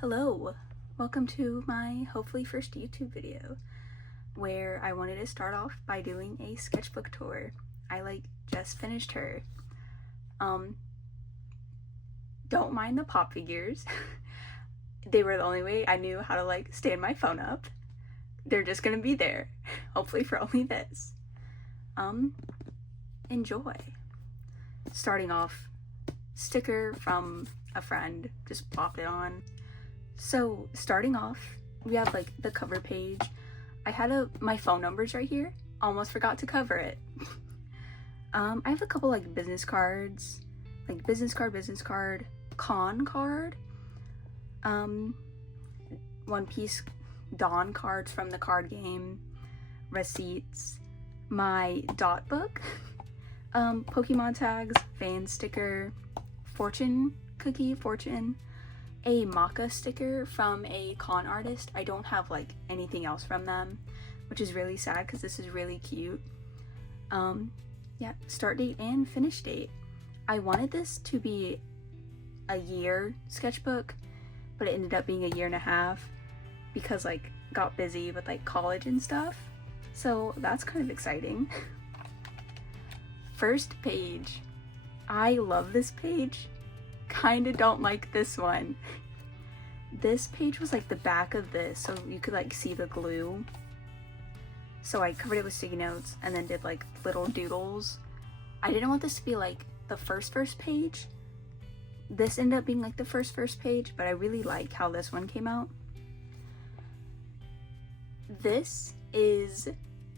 Hello, welcome to my hopefully first YouTube video where I wanted to start off by doing a sketchbook tour. I just finished her. Don't mind the pop figures. They were the only way I knew how to stand my phone up. They're just gonna be there, hopefully for only this. Enjoy. Starting off, sticker from a friend, just popped it on. So starting off, we have the cover page. I had my phone numbers right here. Almost forgot to cover it. I have a couple business cards, business card, con card, One Piece Dawn cards from the card game, receipts, my dot book, Pokemon tags, fan sticker, fortune cookie, a maca sticker from a con artist. I don't have anything else from them, which is really sad because this is really cute. Yeah, start date and finish date. I wanted this to be a year sketchbook, but it ended up being a year and a half because got busy with college and stuff. So that's kind of exciting. First page. I love this page. Kinda don't like this one. This page was the back of this, so you could see the glue. So I covered it with sticky notes and then did little doodles. I didn't want this to be the first page. This ended up being the first page, but I really like how this one came out. This is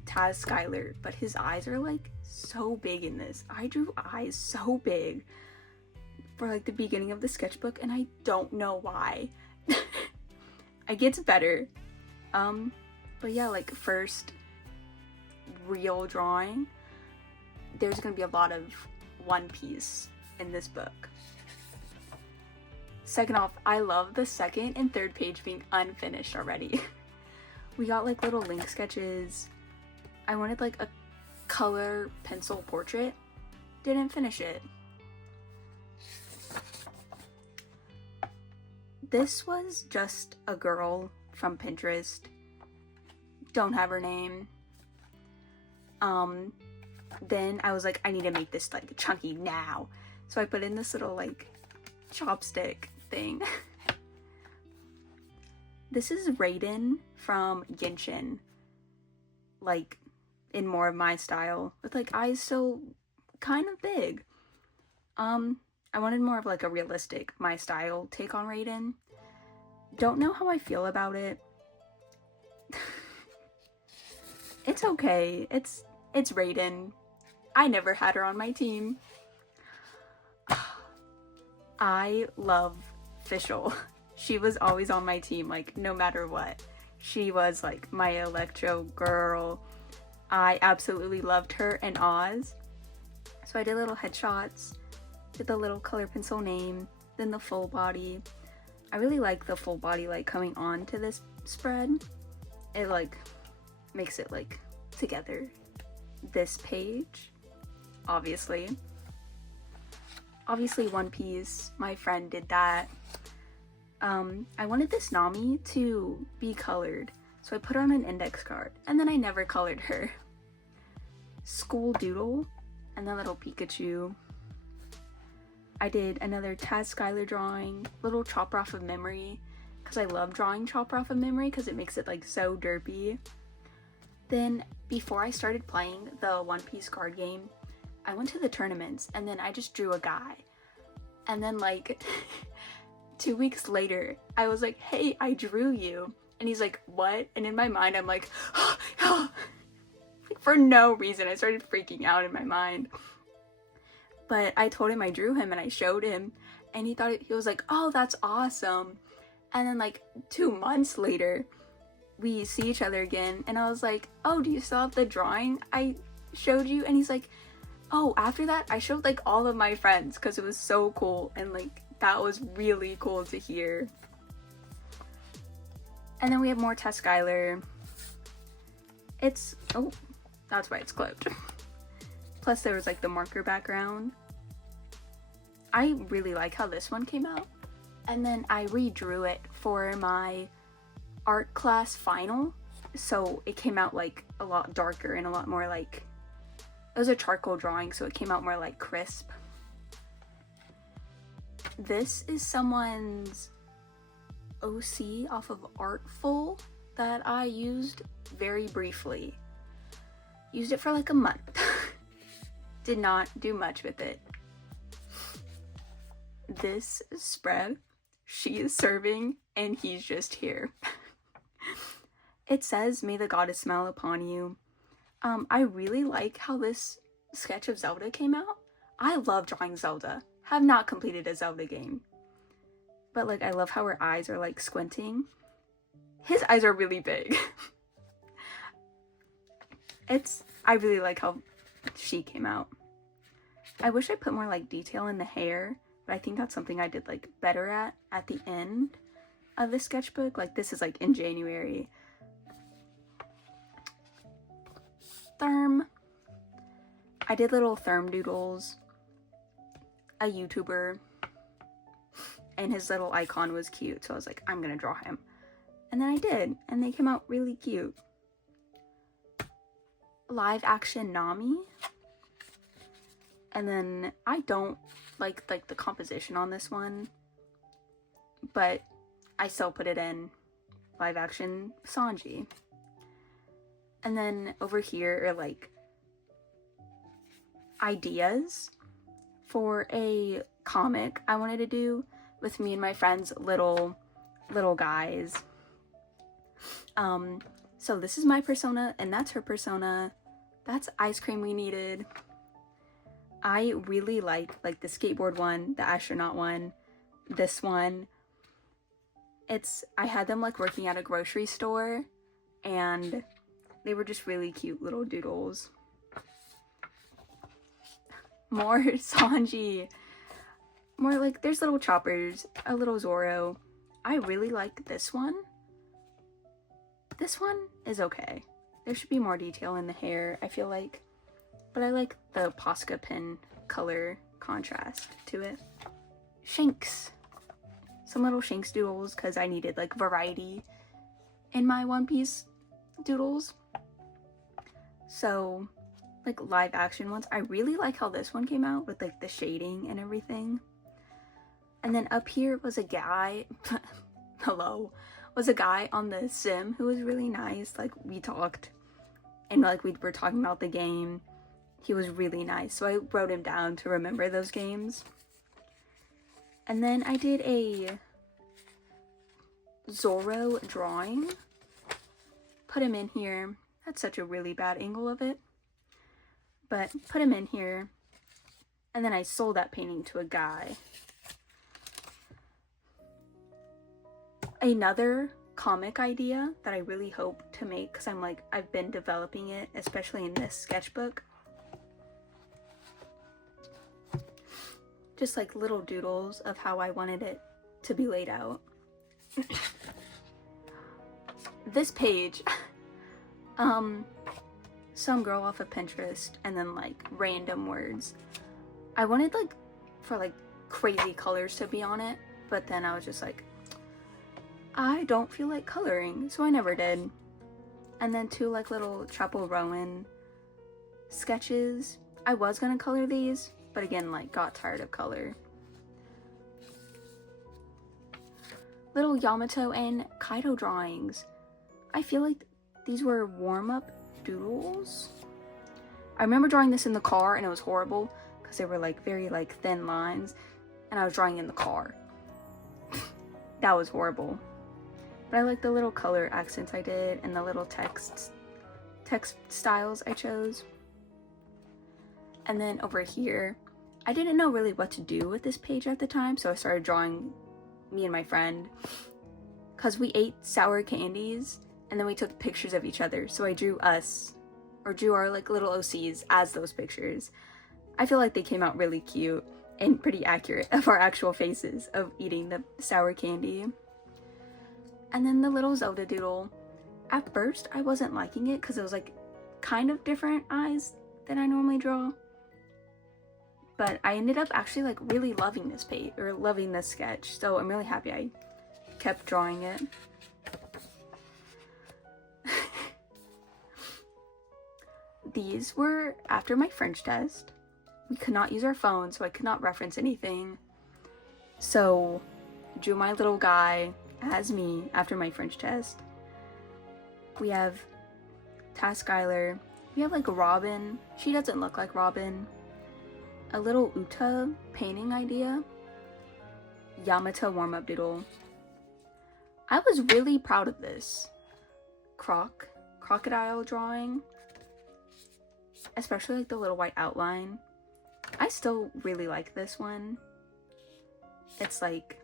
Taz Skylar, but his eyes are so big in this. I drew eyes so big for the beginning of the sketchbook, and I don't know why. It gets better. But yeah, first real drawing, there's gonna be a lot of One Piece in this book. Second off, I love the second and third page being unfinished already. We got little link sketches. I wanted a color pencil portrait. Didn't finish it. This was just a girl from Pinterest. Don't have her name. Then I was I need to make this chunky now. So I put in this little chopstick thing. This is Raiden from Genshin. In more of my style. With eyes still kind of big. I wanted more of a realistic, my style take on Raiden. Don't know how I feel about it. It's okay. It's Raiden. I never had her on my team. I love Fischl. She was always on my team, no matter what. She was my electro girl. I absolutely loved her and Oz. So I did little headshots. Did the little color pencil name, then the full body. I really like the full body coming on to this spread. It makes it together. This page, obviously One Piece, my friend did that. I wanted this Nami to be colored, so I put her on an index card, and then I never colored her. School doodle, and then little Pikachu. I did another Taz Skylar drawing, little chopper off of memory, because I love drawing chopper off of memory because it makes it so derpy. Then before I started playing the One Piece card game, I went to the tournaments and then I just drew a guy. And then 2 weeks later, I was hey, I drew you. And he's what? And in my mind, I'm for no reason, I started freaking out in my mind. But I told him I drew him and I showed him, and he was oh, that's awesome. And then 2 months later, we see each other again, and I was oh, do you still have the drawing I showed you? And he's oh, after that, I showed all of my friends because it was so cool, and that was really cool to hear. And then we have more Tess Skylar. Oh, that's why it's closed. Plus there was the marker background. I really like how this one came out. And then I redrew it for my art class final, so it came out like a lot darker and a lot more like, it was a charcoal drawing, so it came out more like crisp. This is someone's OC off of Artful that I used very briefly. Used it for like a month. Did not do much with it. This spread, she is serving and he's just here. It says, "May the goddess smile upon you." I really like how this sketch of Zelda came out. I love drawing Zelda. Have not completed a Zelda game. But like, I love how her eyes are like squinting. His eyes are really big. I really like how she came out. I wish I put more like detail in the hair, but I think that's something I did like better at the end of the sketchbook. Like, this is like in January. Therm. I did little therm doodles. A YouTuber. And his little icon was cute, so I was like, I'm gonna draw him. And then I did, and they came out really cute. Live action Nami. And then I don't like the composition on this one, but I still put it in live action Sanji. And then over here are like ideas for a comic I wanted to do with me and my friends, little guys. So this is my persona and that's her persona. That's Ice Cream We Needed. I really like the skateboard one, the astronaut one, this one. I had them like working at a grocery store and they were just really cute little doodles. More Sanji. More like, there's little choppers, a little Zoro. I really like this one. This one is okay. There should be more detail in the hair, I feel like. But I like the Posca pen color contrast to it. Shanks. Some little Shanks doodles because I needed like variety in my One Piece doodles. So like live action ones. I really like how this one came out with like the shading and everything. And then up here was a guy, hello, was a guy on the sim who was really nice. Like, we talked and like we were talking about the game. He was really nice, so I wrote him down to remember those games. And then I did a Zoro drawing. Put him in here. That's such a really bad angle of it. But put him in here. And then I sold that painting to a guy. Another comic idea that I really hope to make, because I've been developing it, especially in this sketchbook. Just like little doodles of how I wanted it to be laid out. This page, some girl off of Pinterest, and then like random words. I wanted for crazy colors to be on it, but then I was just like, I don't feel like coloring, so I never did. And then two little Chapo Rowan sketches. I was gonna color these, but again, got tired of color. Little Yamato and Kaido drawings. I feel like these were warm-up doodles. I remember drawing this in the car and it was horrible because they were very thin lines and I was drawing in the car. That was horrible. But I like the little color accents I did and the little text styles I chose. And then over here, I didn't know really what to do with this page at the time, so I started drawing me and my friend because we ate sour candies and then we took pictures of each other. So I drew us, or drew our little OCs as those pictures. I feel like they came out really cute and pretty accurate of our actual faces of eating the sour candy. And then the little Zelda doodle. At first, I wasn't liking it because it was kind of different eyes than I normally draw. But I ended up actually like really loving this page, or loving this sketch, so I'm really happy I kept drawing it. These were after my French test. We could not use our phone, so I could not reference anything. So, drew my little guy as me after my French test. We have Skylar. We have like Robin. She doesn't look like Robin. A little Uta painting idea. Yamato warm-up doodle. I was really proud of this crocodile drawing. Especially like the little white outline. I still really like this one. It's like,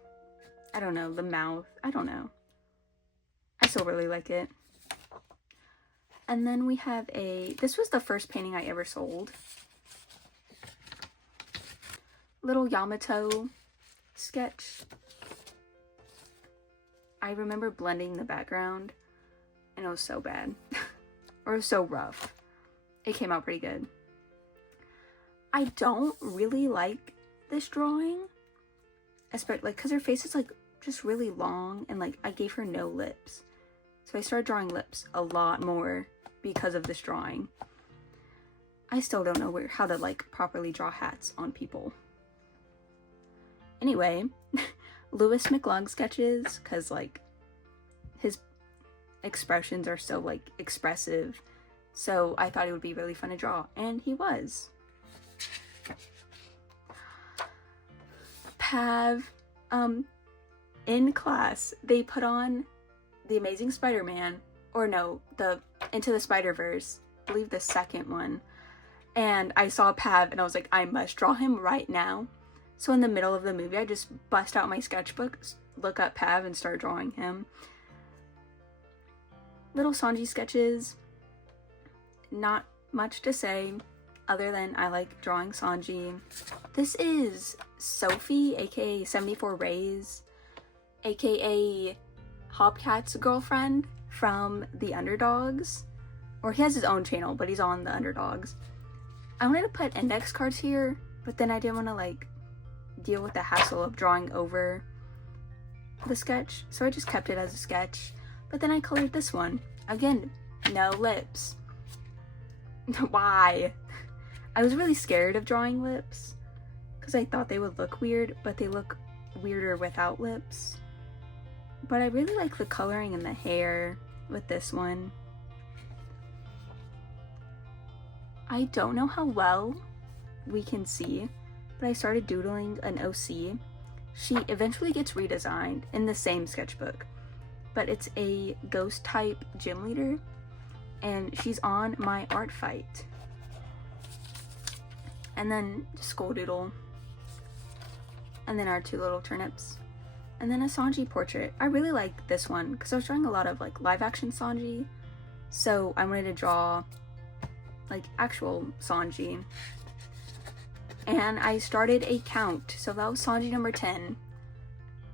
I don't know, the mouth. I don't know. I still really like it. And then we have this was the first painting I ever sold. Little Yamato sketch. I remember blending the background and it was so bad. Or it was so rough. It came out pretty good. I don't really like this drawing. Especially like because her face is like just really long and like I gave her no lips. So I started drawing lips a lot more because of this drawing. I still don't know how to like properly draw hats on people. Anyway, Lewis McLung sketches, because like his expressions are so like expressive. So I thought it would be really fun to draw, and he was. Pav, in class, they put on The Amazing Spider-Man, or no, the Into the Spider-Verse, I believe the second one. And I saw Pav and I was like, I must draw him right now. So in the middle of the movie, I just bust out my sketchbook, look up Pav, and start drawing him. Little Sanji sketches. Not much to say other than I like drawing Sanji. This is Sophie, aka 74 Rays, aka Hopcat's girlfriend from The Underdogs. Or he has his own channel, but he's on The Underdogs. I wanted to put index cards here, but then I didn't want to like deal with the hassle of drawing over the sketch, so I just kept it as a sketch. But then I colored this one. Again, no lips. Why? I was really scared of drawing lips because I thought they would look weird, but they look weirder without lips. But I really like the coloring in the hair with this one. I don't know how well we can see, but I started doodling an OC. She eventually gets redesigned in the same sketchbook, but it's a ghost type gym leader, and she's on my art fight. And then school doodle, and then our two little turnips, and then a Sanji portrait. I really like this one because I was drawing a lot of like live action Sanji, so I wanted to draw like actual Sanji. And I started a count, so that was Sanji number 10.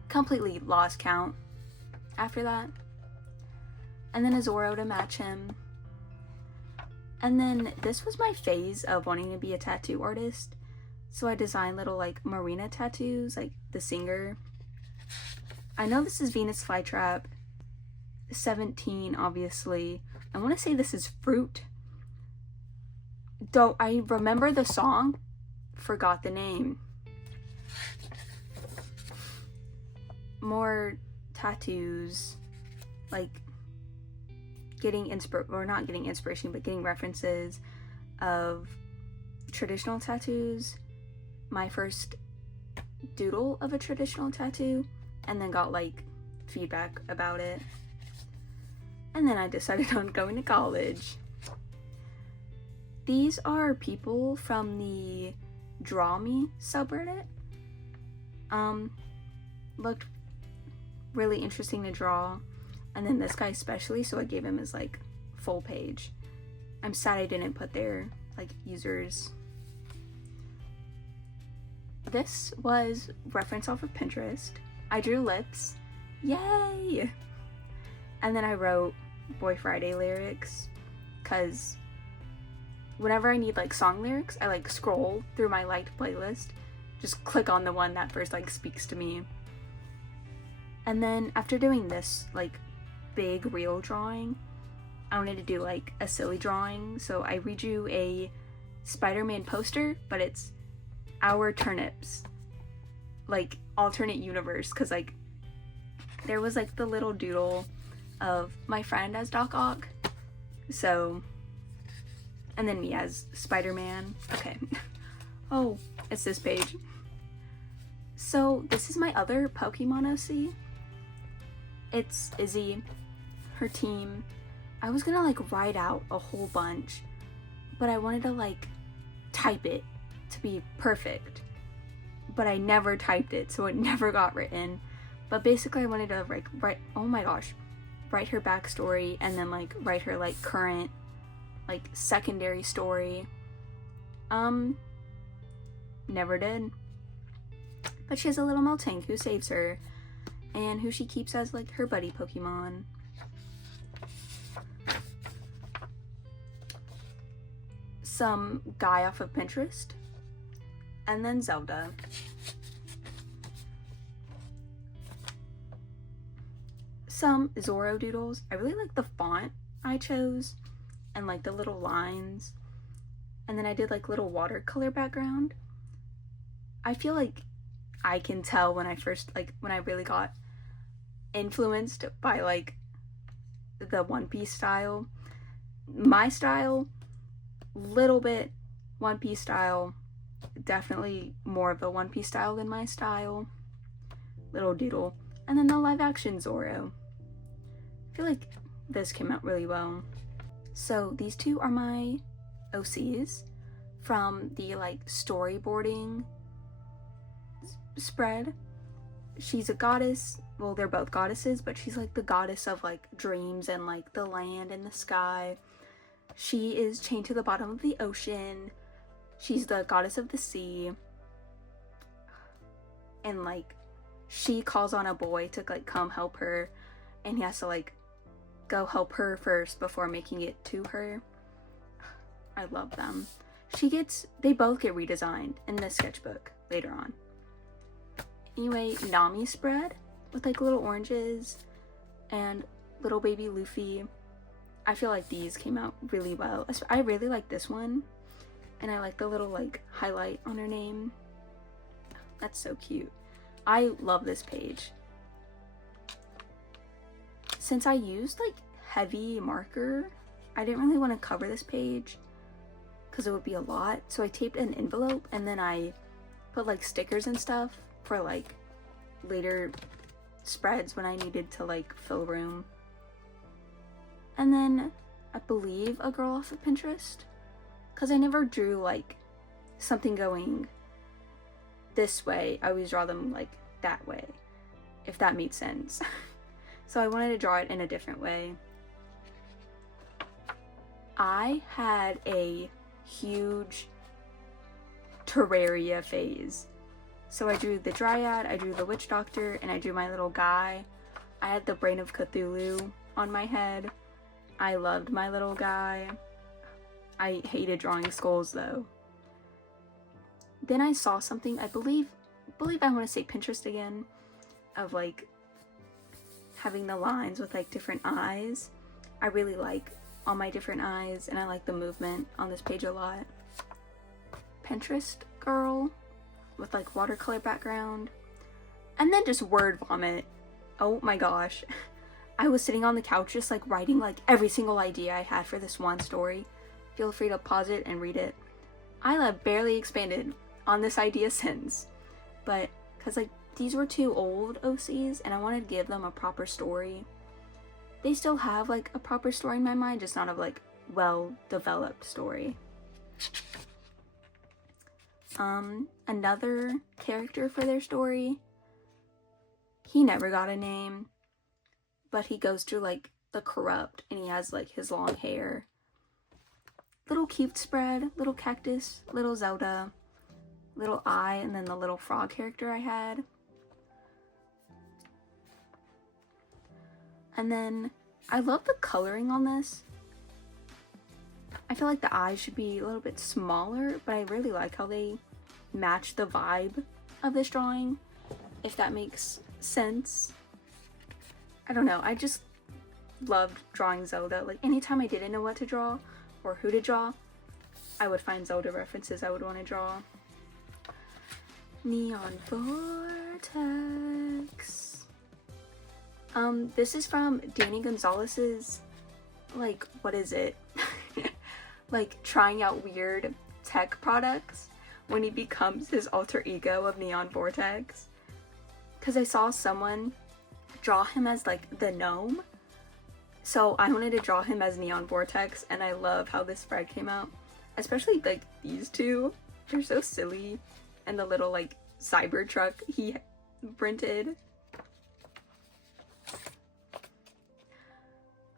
Completely lost count after that. And then a Zoro to match him. And then this was my phase of wanting to be a tattoo artist. So I designed little like Marina tattoos, like the singer. I know this is Venus Flytrap 17, obviously. I want to say this is Fruit. Though I remember the song, forgot the name. More tattoos, like getting not getting inspiration, but getting references of traditional tattoos. My first doodle of a traditional tattoo, and then got like feedback about it. And then I decided on going to college. These are people from the Draw Me subreddit. Looked really interesting to draw. And then this guy especially, so I gave him his like full page. I'm sad I didn't put their like users. This was reference off of Pinterest. I drew lips. Yay! And then I wrote Boy Friday lyrics, because whenever I need like song lyrics, I like scroll through my liked playlist, just click on the one that first like speaks to me. And then after doing this like big real drawing, I wanted to do like a silly drawing, so I redrew a Spider-Man poster, but it's our turnips, like alternate universe, because like there was like the little doodle of my friend as Doc Ock, so, and then me as Spider-Man. Okay. Oh, it's this page. So this is my other Pokemon OC. It's Izzy, her team. I was gonna like write out a whole bunch, but I wanted to like type it to be perfect, but I never typed it, so it never got written. But basically I wanted to write, oh my gosh, write her backstory, and then like write her like current like secondary story. Never did. But she has a little Miltank who saves her, and who she keeps as like her buddy Pokemon. Some guy off of Pinterest, and then Zelda. Some Zorro doodles. I really like the font I chose, and like the little lines, and then I did like little watercolor background. I feel like I can tell when I first, like, when I really got influenced by like the One Piece style. My style, little bit One Piece style, definitely more of the One Piece style than my style. Little doodle. And then the live action Zorro. I feel like this came out really well. So these two are my OCs from the like storyboarding spread. She's a goddess. Well, they're both goddesses, but she's like the goddess of like dreams and like the land and the sky. She is chained to the bottom of the ocean. She's the goddess of the sea. And like she calls on a boy to like come help her, and he has to like go help her first before making it to her. I love them. They both get redesigned in the sketchbook later on. Anyway, Nami spread with like little oranges and little baby Luffy. I feel like these came out really well. I really like this one, and I like the little like highlight on her name. That's so cute. I love this page. Since I used like heavy marker, I didn't really want to cover this page because it would be a lot, so I taped an envelope, and then I put like stickers and stuff for like later spreads when I needed to like fill room. And then I believe a girl off of Pinterest, because I never drew like something going this way. I always draw them like that way, if that made sense. So I wanted to draw it in a different way. I had a huge Terraria phase. So I drew the Dryad, I drew the Witch Doctor, and I drew my little guy. I had the Brain of Cthulhu on my head. I loved my little guy. I hated drawing skulls though. Then I saw something, I believe I want to say Pinterest again, of like having the lines with like different eyes. I really like all my different eyes, and I like the movement on this page a lot. Pinterest girl with like watercolor background, and then just word vomit. Oh my gosh. I was sitting on the couch just like writing like every single idea I had for this one story. Feel free to pause it and read it. I have barely expanded on this idea since, but because like these were two old OCs and I wanted to give them a proper story. They still have like a proper story in my mind, just not a like well developed story. Another character for their story, he never got a name, but he goes through like the corrupt, and he has like his long hair. Little cute spread, little cactus, little Zelda, little eye, and then the little frog character I had. And then I love the coloring on this. I feel like the eyes should be a little bit smaller, but I really like how they match the vibe of this drawing, if that makes sense. I don't know, I just loved drawing Zelda. Like anytime I didn't know what to draw or who to draw, I would find Zelda references I would want to draw. Neon Vortex. This is from Danny Gonzalez's, like, what is it? Like trying out weird tech products when he becomes his alter ego of Neon Vortex. Because I saw someone draw him as like the gnome, so I wanted to draw him as Neon Vortex, and I love how this spread came out. Especially like these two, they're so silly, and the little like Cybertruck he printed.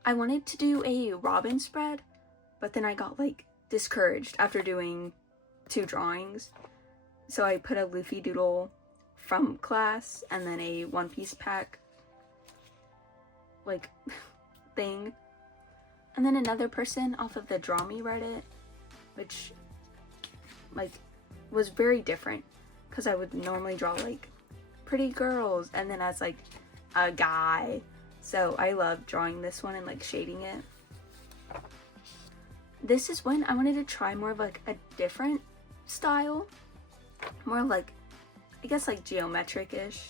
I wanted to do a Robin spread, but then I got like discouraged after doing 2 drawings. So I put a Luffy doodle from class and then a One Piece pack like thing. And then another person off of the Draw Me Reddit, which like was very different because I would normally draw like pretty girls and then as like a guy. So I love drawing this one and like shading it. This is when I wanted to try more of like a different style, more like, I guess like geometric-ish.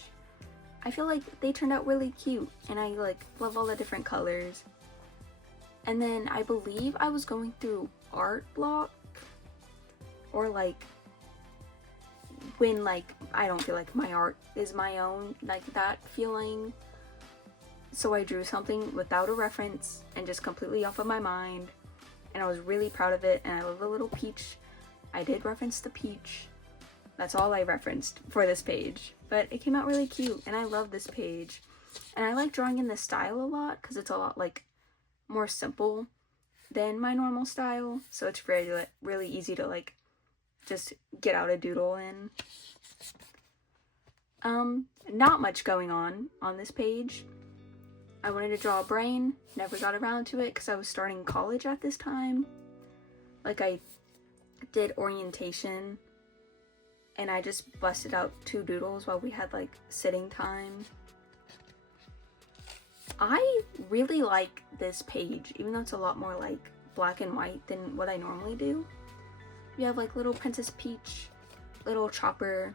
I feel like they turned out really cute and I like love all the different colors. And then I believe I was going through art block, or like when like I don't feel like my art is my own, like that feeling. So I drew something without a reference and just completely off of my mind, and I was really proud of it. And I love the little peach. I did reference the peach. That's all I referenced for this page, but it came out really cute and I love this page. And I like drawing in this style a lot because it's a lot like more simple than my normal style, so it's really easy to like just get out a doodle in. Not much going on this page. I wanted to draw a brain, never got around to it because I was starting college at this time. Like I did orientation and I just busted out 2 doodles while we had like sitting time. I really like this page, even though it's a lot more like black and white than what I normally do. We have like little Princess Peach, little Chopper,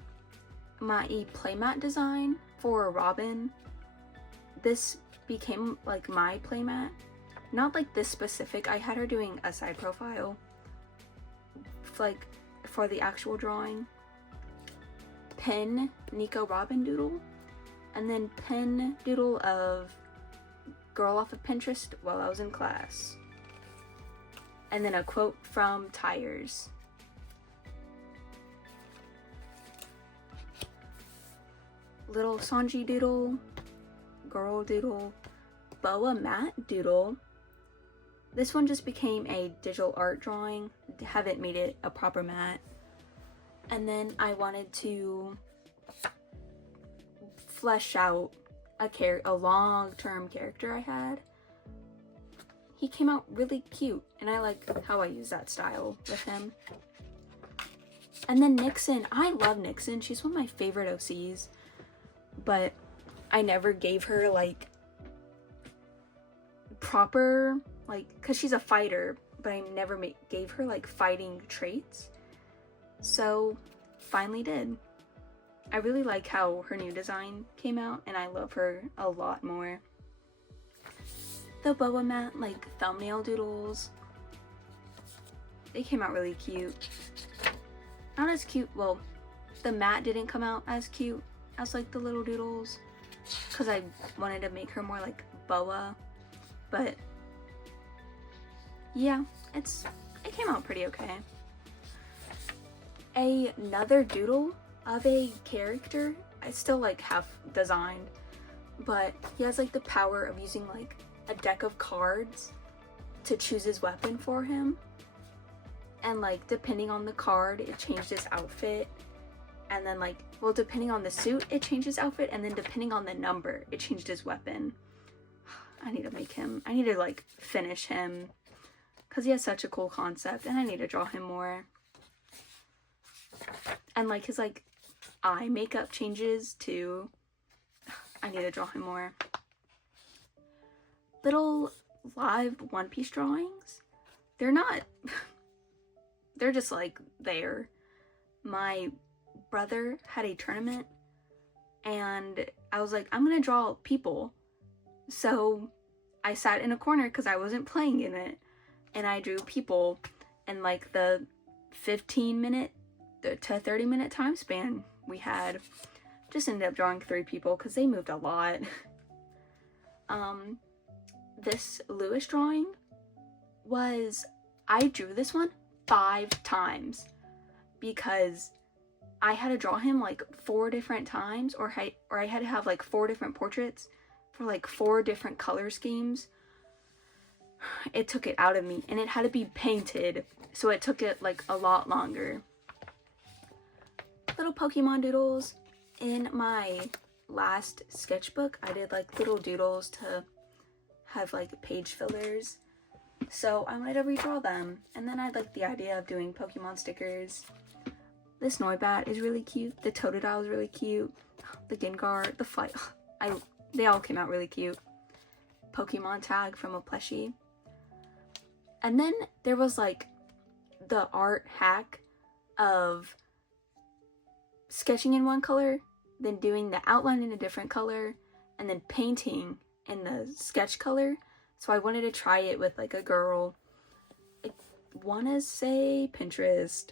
my playmat design for Robin. This became like my playmat. Not like this specific, I had her doing a side profile like for the actual drawing. Pen Nico Robin doodle, and then pen doodle of girl off of Pinterest while I was in class. And then a quote from Tires. Little Sanji doodle, girl doodle, boa mat doodle. This one just became a digital art drawing. Haven't made it a proper mat. And then I wanted to flesh out a long-term character I had. He came out really cute, and I like how I use that style with him. And then Nixon. I love Nixon. She's one of my favorite OCs, but I never gave her like proper, like, because she's a fighter, but I never gave her like fighting traits. So finally did. I really like how her new design came out, and I love her a lot more. The boa mat like thumbnail doodles, they came out really cute. Not as cute, well, the mat didn't come out as cute as like the little doodles because I wanted to make her more like boa, but yeah, it came out pretty okay. Another doodle of a character, I still like half designed, but he has like the power of using like a deck of cards to choose his weapon for him, and like depending on the card it changed his outfit, and then like, well, depending on the suit it changed his outfit, and then depending on the number it changed his weapon. I need to like finish him because he has such a cool concept, and I need to draw him more. And like his like eye makeup changes too. I need to draw him more. Little live One Piece drawings. They're not, they're just like there. My brother had a tournament and I was like, I'm gonna draw people. So I sat in a corner because I wasn't playing in it, and I drew people in like the 15-minute to 30-minute time span we had. Just ended up drawing 3 people because they moved a lot. This Lewis drawing was, I drew this one 5 times because I had to draw him like 4 different times, or I had to have like 4 different portraits for like 4 different color schemes. It took it out of me, and it had to be painted, so it took it like a lot longer. Little Pokemon doodles. In my last sketchbook, I did like little doodles to have like page fillers, so I wanted to redraw them, and then I liked the idea of doing Pokemon stickers. This Noibat is really cute, the Totodile is really cute, the Gengar, the Fight, they all came out really cute. Pokemon tag from a plushie. And then there was like the art hack of sketching in one color, then doing the outline in a different color, and then painting in the sketch color. So I wanted to try it with like a girl. I want to say Pinterest.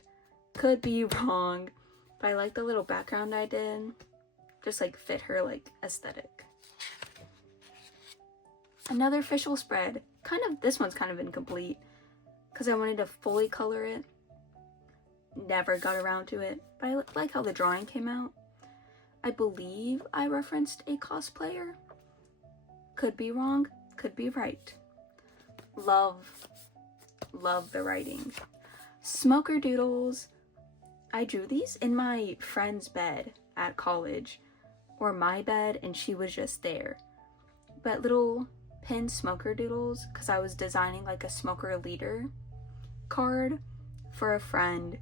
Could be wrong, but I like the little background I did. Just like fit her like aesthetic. Another official spread. This one's kind of incomplete because I wanted to fully color it. Never got around to it, but I like how the drawing came out. I believe I referenced a cosplayer. Could be wrong, could be right. Love the writing. Smoker doodles. I drew these in my friend's bed at college, or my bed, and she was just there. But little pin smoker doodles, because I was designing like a smoker leader card for a friend.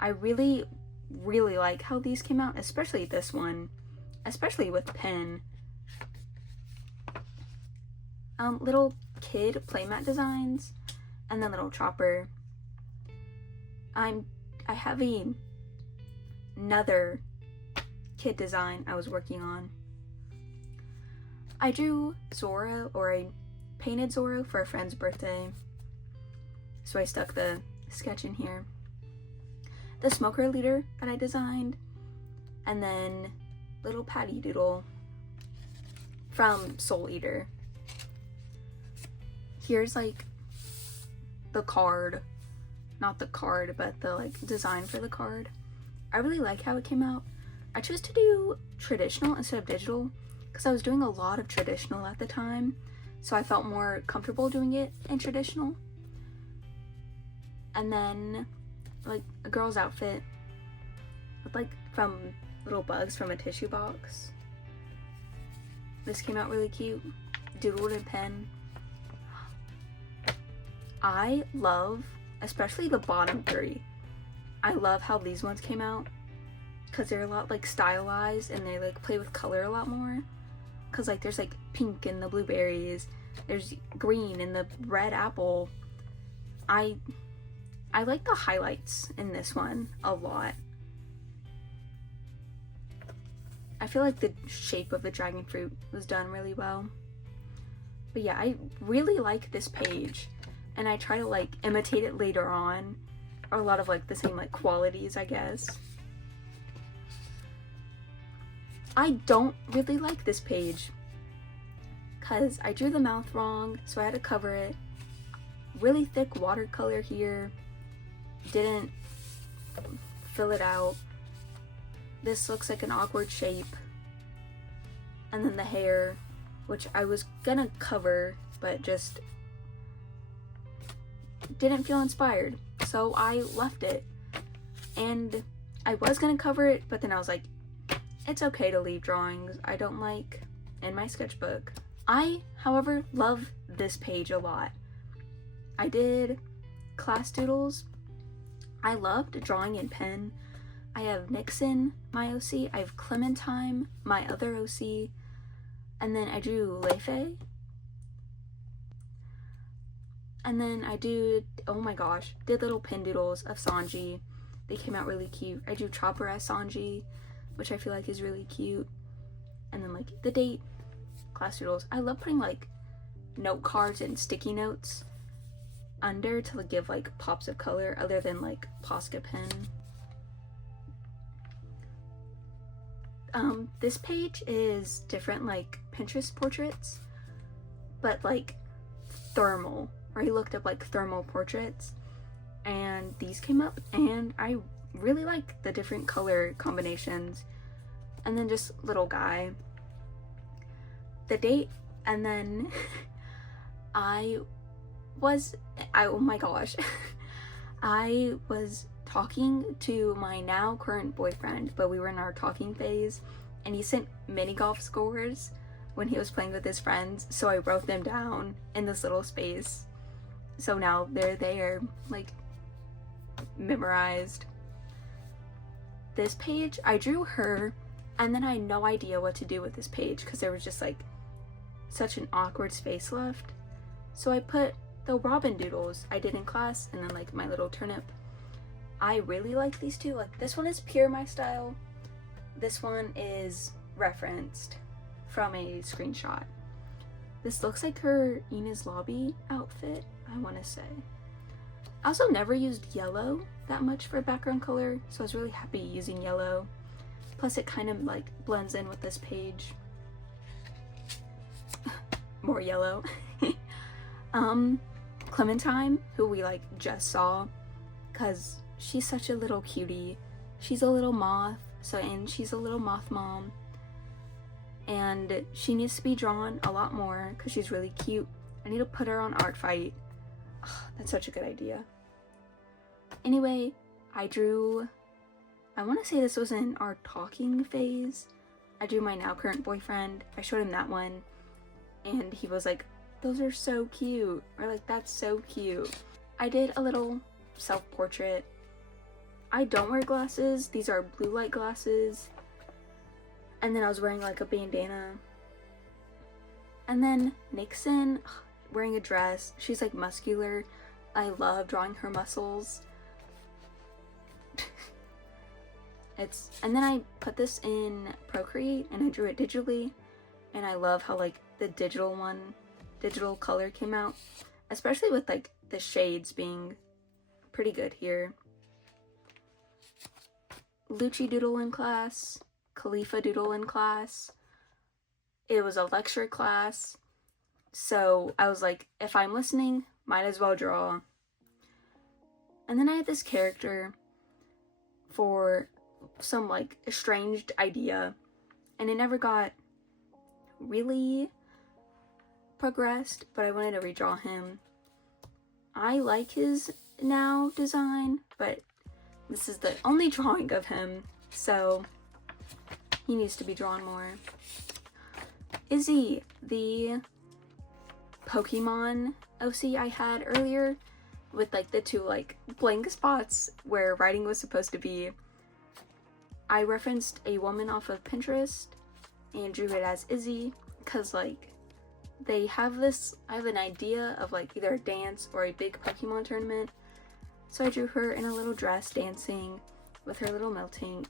I really like how these came out, especially this one, especially with pen. Little kid playmat designs, and then little chopper. I have another kid design I was working on. I drew Zoro, or I painted Zoro for a friend's birthday, so I stuck the sketch in here. The smoker leader that I designed, and then little Patty doodle from Soul Eater. Here's like the card, not the card, but the like design for the card. I really like how it came out. I chose to do traditional instead of digital because I was doing a lot of traditional at the time, so I felt more comfortable doing it in traditional. And then like a girl's outfit with like from little bugs from a tissue box. This came out really cute. Doodled in pen. I love, especially the bottom 3. I love how these ones came out because they're a lot like stylized, and they like play with color a lot more. Cause like there's like pink in the blueberries, there's green in the red apple. I like the highlights in this one a lot. I feel like the shape of the dragon fruit was done really well. But yeah, I really like this page, and I try to like imitate it later on, or a lot of like the same like qualities, I guess. I don't really like this page because I drew the mouth wrong, so I had to cover it. Really thick watercolor here. Didn't fill it out. This looks like an awkward shape. And then the hair, which I was gonna cover, but just didn't feel inspired, so I left it. And I was gonna cover it, but then I was like, it's okay to leave drawings I don't like in my sketchbook. I, however, love this page a lot. I did class doodles. I loved drawing in pen. I have Nixon, my OC. I have Clementine, my other OC. And then I drew Leife. And then I did, oh my gosh, did little pen doodles of Sanji. They came out really cute. I drew Chopper as Sanji, which I feel like is really cute. And then like the date, class doodles. I love putting like note cards and sticky notes under to give like pops of color other than like Posca pen. This page is different like Pinterest portraits, but like thermal, where he looked up like thermal portraits, and these came up, and I really like the different color combinations. And then just little guy, the date, and then oh my gosh, I was talking to my now current boyfriend, but we were in our talking phase, and he sent mini golf scores when he was playing with his friends, so I wrote them down in this little space. So now they're there, like, memorized. This page, I drew her, and then I had no idea what to do with this page because there was just like such an awkward space left. So I put the Robin doodles I did in class, and then like my little turnip. I really like these two. Like, this one is pure my style. This one is referenced from a screenshot. This looks like her Ina's Lobby outfit, I want to say. I also never used yellow that much for background color, so I was really happy using yellow. Plus it kind of like blends in with this page. More yellow. Clementine, who we like just saw, because she's such a little cutie. She's a little moth, and she's a little moth mom. And she needs to be drawn a lot more because she's really cute. I need to put her on Art Fight. Oh, that's such a good idea. Anyway, I want to say this was in our talking phase. I drew my now current boyfriend. I showed him that one, and he was like, those are so cute, or like, that's so cute. I did a little self-portrait. I don't wear glasses. These are blue light glasses. And then I was wearing like a bandana. And then Nixon, wearing a dress. She's like muscular. I love drawing her muscles. And then I put this in Procreate and I drew it digitally. And I love how like the digital color came out. Especially with like the shades being pretty good here. Lucci doodle in class. Khalifa doodle in class. It was a lecture class. So I was like, if I'm listening, might as well draw. And then I had this character for some like estranged idea, and it never got really progressed, but I wanted to redraw him. I like his now design, but this is the only drawing of him, so he needs to be drawn more. Izzy, the Pokemon OC I had earlier, with like the two like blank spots where writing was supposed to be, I referenced a woman off of Pinterest and drew it as Izzy, because like they have this, I have an idea of like either a dance or a big Pokemon tournament, so I drew her in a little dress dancing with her little Miltank.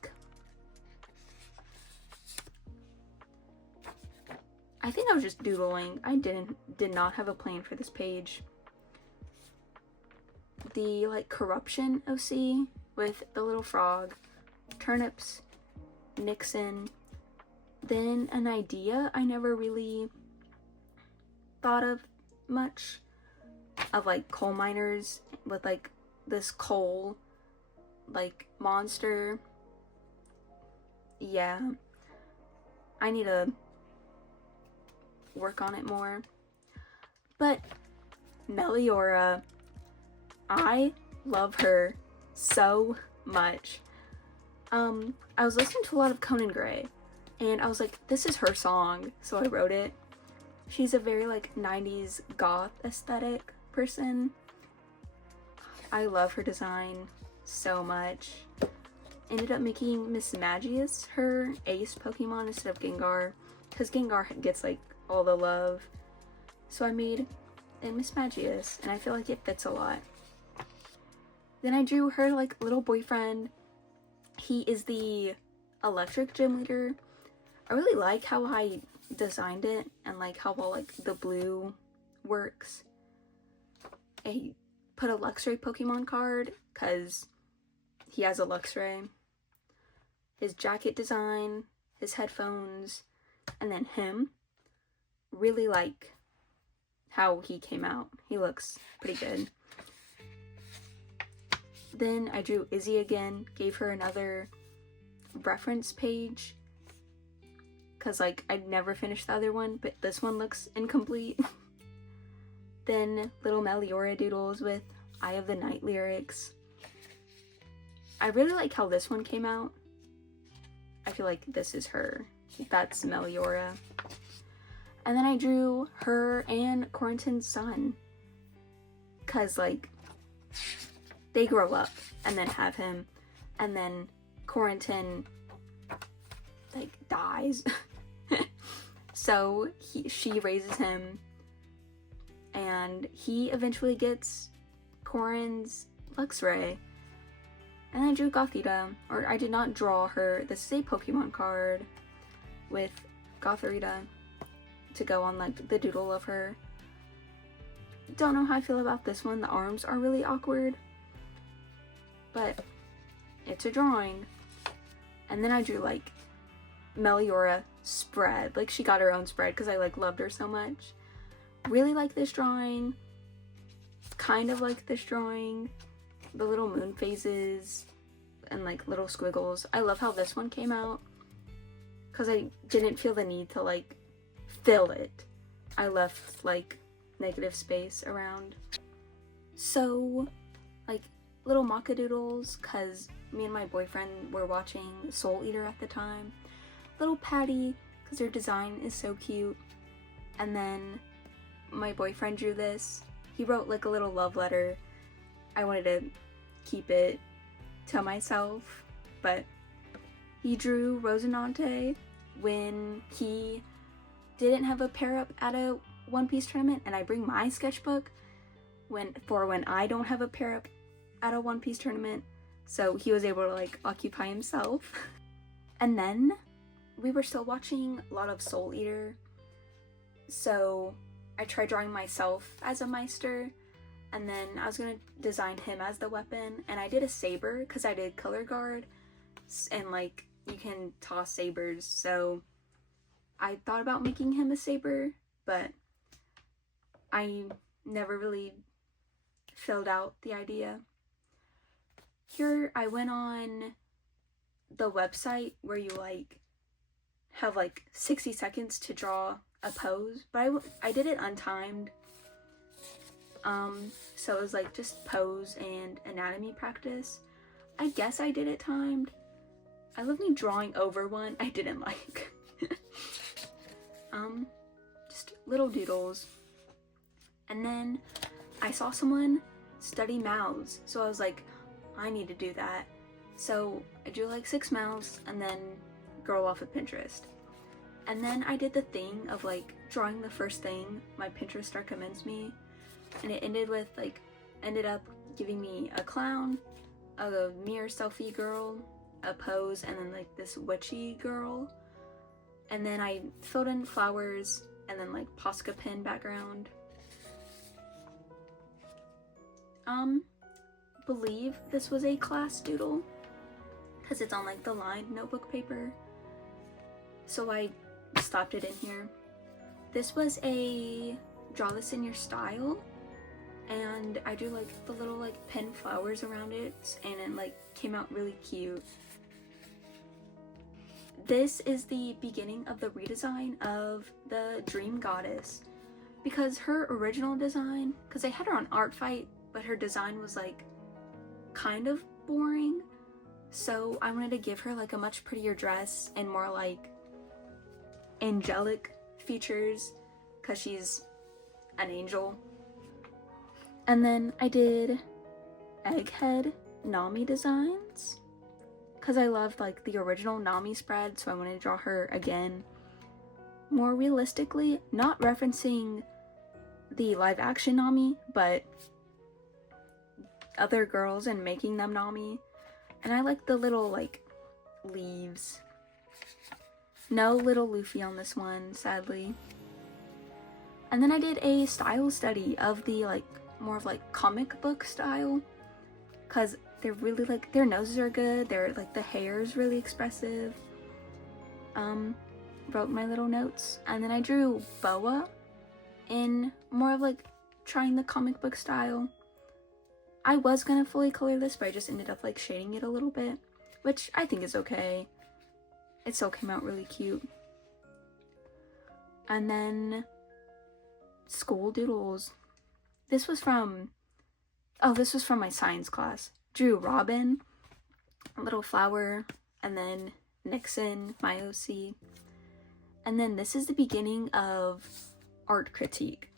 I think I was just doodling. I did not have a plan for this page. The like corruption OC with the little frog, turnips, Nixon, then an idea I never really thought of much, of like coal miners with like this coal like monster. Yeah, I need to work on it more. But Meliora, I love her so much. I was listening to a lot of Conan Gray, and I was like, this is her song, so I wrote it. She's a very like 90s goth aesthetic person, I love her design so much. Ended up making Miss Magius her ace Pokemon instead of Gengar, because Gengar gets like all the love. So I made a Miss Magius, and I feel like it fits a lot. Then I drew her like little boyfriend. He is the electric gym leader. I really like how I designed it and like how well like the blue works. I put a Luxray Pokemon card because he has a Luxray. His jacket design, his headphones, and then him. Really like how he came out. He looks pretty good. Then I drew Izzy again, gave her another reference page because like I'd never finished the other one, but this one looks incomplete. Then little Meliora doodles with Eye of the Night lyrics. I really like how this one came out. I feel like this is her. That's Meliora. And then I drew her and Corentin's son, because like they grow up and then have him, and then Corentin like dies. So she raises him, and he eventually gets Corin's Luxray. And I drew Gothita, or I did not draw her. This is a Pokemon card with Gothita to go on like the doodle of her. Don't know how I feel about this one. The arms are really awkward, but it's a drawing. And then I drew like Meliora spread, like she got her own spread because I like loved her so much. Really like this drawing, kind of like this drawing, the little moon phases and like little squiggles. I love how this one came out because I didn't feel the need to like fill it. I left like negative space around. So like little macadoodles, because me and my boyfriend were watching Soul Eater at the time. Little Patty, because their design is so cute. And then my boyfriend drew this. He wrote like a little love letter. I wanted to keep it to myself, but he drew Rosinante when he didn't have a pair up at a One Piece tournament, and I bring my sketchbook when I don't have a pair up at a One Piece tournament, so he was able to like occupy himself. And then we were still watching a lot of Soul Eater, so I tried drawing myself as a Meister, and then I was gonna design him as the weapon, and I did a saber because I did color guard, and like you can toss sabers, so I thought about making him a saber, but I never really filled out the idea. Here I went on the website where you like have like 60 seconds to draw a pose, but I did it untimed. So it was like just pose and anatomy practice. I guess I did it timed. I love me drawing over one I didn't like. Just little doodles. And then I saw someone study mouths, so I was like, I need to do that. So I drew like 6 mouths and then girl off of Pinterest. And then I did the thing of like drawing the first thing my Pinterest recommends me, and it ended up giving me a clown, a mirror selfie girl, a pose, and then like this witchy girl. And then I filled in flowers and then like Posca pin background. Believe this was a class doodle because it's on like the lined notebook paper, so I stopped it in here. This was a draw this in your style, and I drew like the little like pin flowers around it, and it like came out really cute. This is the beginning of the redesign of the Dream Goddess, because her original design, because I had her on Art Fight, but her design was like kind of boring, so I wanted to give her like a much prettier dress and more like angelic features because she's an angel. And then I did egghead Nami designs because I loved like the original Nami spread, so I wanted to draw her again more realistically, not referencing the live action Nami, but other girls and making them Nami. And I like the little like leaves. No little Luffy on this one, sadly. And then I did a style study of the like more of like comic book style, because they're really like, their noses are good, they're like, the hair is really expressive. Wrote my little notes, and then I drew Boa in more of like trying the comic book style. I was gonna fully color this, but I just ended up like shading it a little bit, which I think is okay. It still came out really cute. And then school doodles. This was from my science class. Drew Robin, a little flower, and then Nixon, my OC. And then this is the beginning of art critique.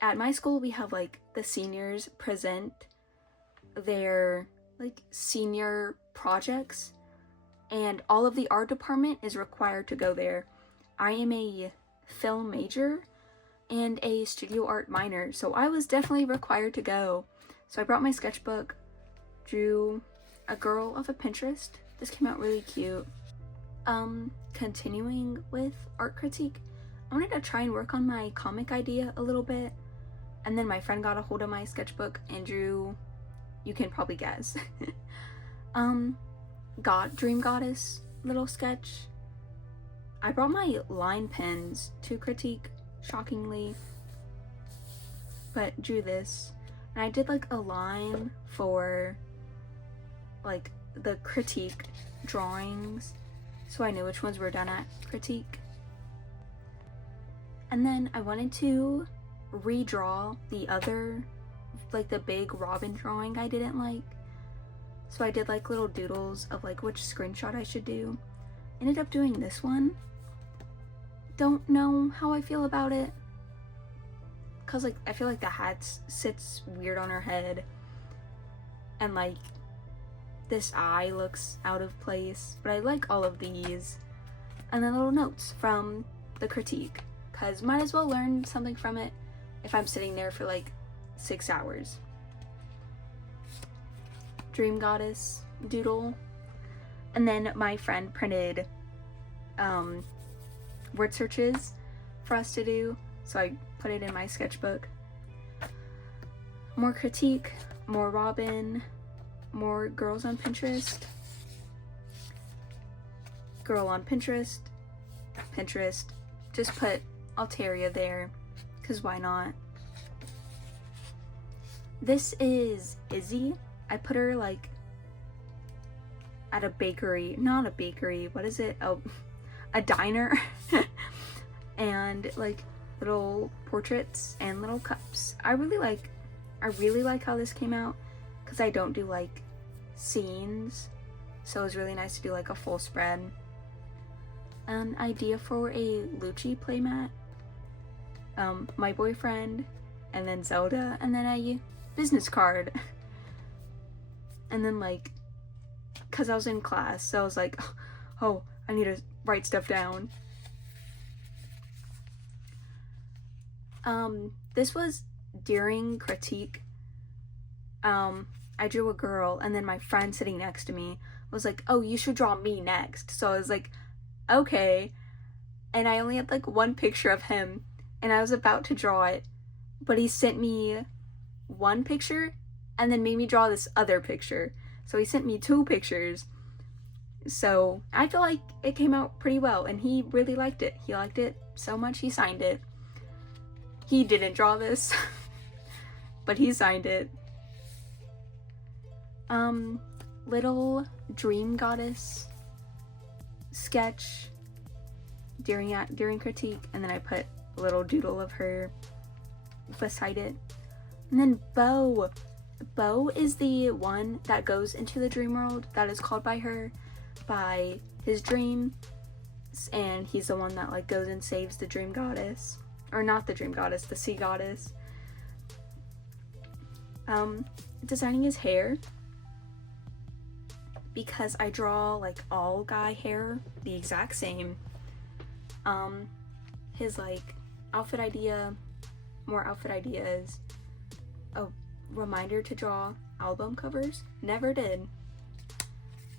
At my school, we have like the seniors present their like senior projects, and all of the art department is required to go there. I am a film major and a studio art minor, so I was definitely required to go. So I brought my sketchbook, drew a girl off of Pinterest. This came out really cute. Continuing with art critique, I wanted to try and work on my comic idea a little bit, and then my friend got a hold of my sketchbook and drew, you can probably guess, Dream Goddess little sketch. I brought my line pens to critique, shockingly, but drew this, and I did like a line for like the critique drawings, so I knew which ones were done at critique. And then I wanted to redraw the other, like the big Robin drawing I didn't like. So I did like little doodles of like which screenshot I should do. Ended up doing this one. Don't know how I feel about it, cause like I feel like the hat sits weird on her head, and like this eye looks out of place, but I like all of these. And then little notes from the critique, cause might as well learn something from it if I'm sitting there for like 6 hours. Dream Goddess doodle. And then my friend printed word searches for us to do, so I put it in my sketchbook. More critique, more Robin, more girls on Pinterest. Girl on Pinterest, Pinterest. Just put Alteria there, because why not? This is Izzy. I put her like at a bakery, not a bakery, what is it? Oh, a diner. And like little portraits and little cups. I really like how this came out, because I don't do like scenes, so it was really nice to do like a full spread. An idea for a Lucci playmat, my boyfriend, and then Zelda, and then a business card. And then like, cause I was in class, so I was like, oh, I need to write stuff down. This was during critique. I drew a girl, and then my friend sitting next to me was like, oh, you should draw me next. So I was like, okay. And I only had like one picture of him, and I was about to draw it, but he sent me one picture and then made me draw this other picture. So he sent me 2 pictures. So I feel like it came out pretty well, and he really liked it. He liked it so much he signed it. He didn't draw this, but he signed it. Little Dream Goddess sketch during critique, and then I put a little doodle of her beside it. And then Bo is the one that goes into the dream world that is called by her, by his dream, and he's the one that like goes and saves the dream goddess, or not the dream goddess, the sea goddess. designing his hair because I draw like all guy hair the exact same. His like outfit idea, more outfit ideas, a reminder to draw album covers, never did.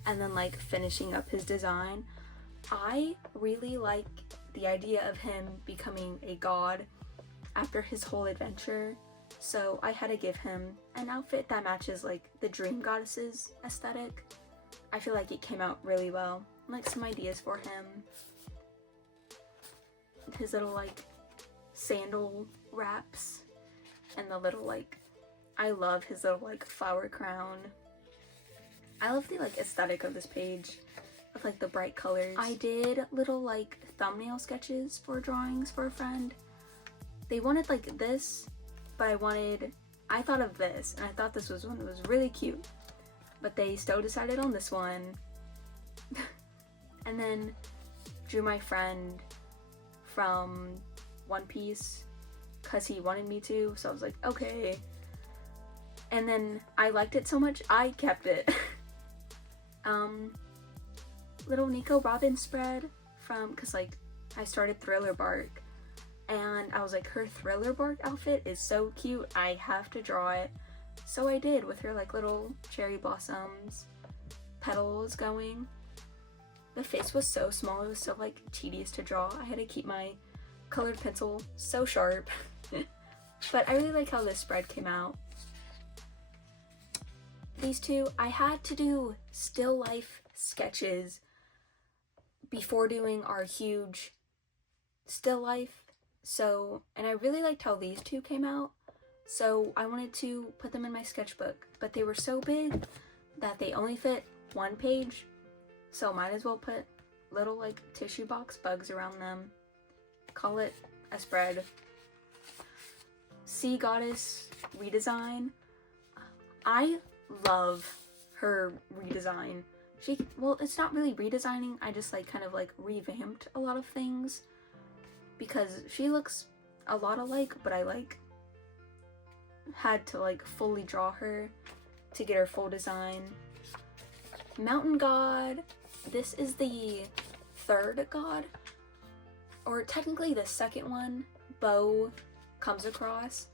And then like finishing up his design. I really like the idea of him becoming a god after his whole adventure, so I had to give him an outfit that matches like the dream goddesses aesthetic. I feel like it came out really well. Like some ideas for him. His little like sandal wraps and the little like, I love his little like flower crown. I love the like aesthetic of this page with like the bright colors. I did little like thumbnail sketches for drawings for a friend. They wanted like this, but I thought of this and I thought this was one that was really cute, but they still decided on this one. And then drew my friend from One Piece because he wanted me to, so I was like, okay. And then I liked it so much, I kept it. Little Nico Robin spread from, because like I started Thriller Bark and I was like, her Thriller Bark outfit is so cute, I have to draw it. So I did, with her like little cherry blossoms, petals going. The face was so small, it was so like tedious to draw. I had to keep my colored pencil so sharp. But I really like how this spread came out. These two, I had to do still life sketches before doing our huge still life. So, and I really liked how these two came out. So I wanted to put them in my sketchbook, but they were so big that they only fit one page. So might as well put little like tissue box bugs around them. Call it a spread. Sea Goddess redesign. I love her redesign. Well, it's not really redesigning, I just like kind of like revamped a lot of things because she looks a lot alike, but I like had to like fully draw her to get her full design. Mountain God, this is the third god, or technically the second one Bo comes across,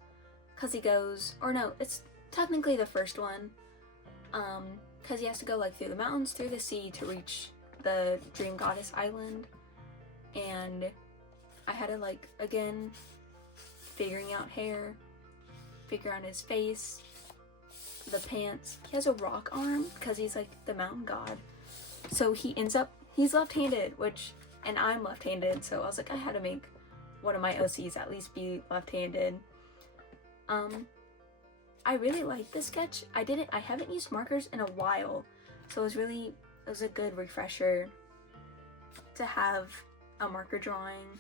because he goes, or no, it's technically the first one, because he has to go like through the mountains, through the sea to reach the Dream Goddess Island. And I had to like, again, figuring out hair, figure out his face, the pants. He has a rock arm because he's like the mountain god, so he's left-handed, and I'm left-handed, so I was like, I had to make one of my OCs at least be left-handed. I really like this sketch. I haven't used markers in a while, so it was a good refresher to have a marker drawing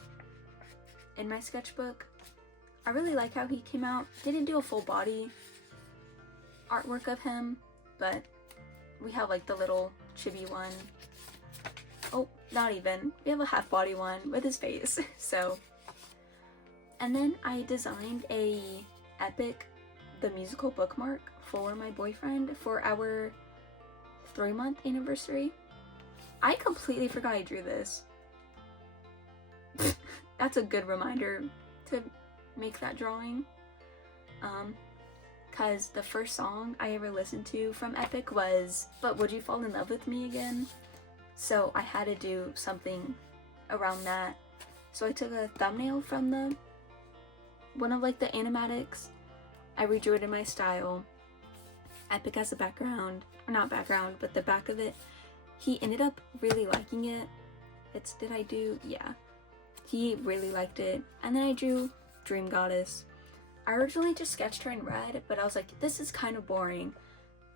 in my sketchbook. I really like how he came out. Didn't do a full body artwork of him, but we have like the little chibi one. Oh, not even. We have a half body one with his face. So, and then I designed a Epic the musical bookmark for my boyfriend for our 3-month anniversary. I completely forgot I drew this. That's a good reminder to make that drawing. Cause the first song I ever listened to from Epic was But Would You Fall in Love With Me Again? So I had to do something around that. So I took a thumbnail from one of like the animatics. I redrew it in my style. Epic as the background, or not background, but the back of it. He ended up really liking it. Yeah. He really liked it. And then I drew Dream Goddess. I originally just sketched her in red, but I was like, this is kind of boring.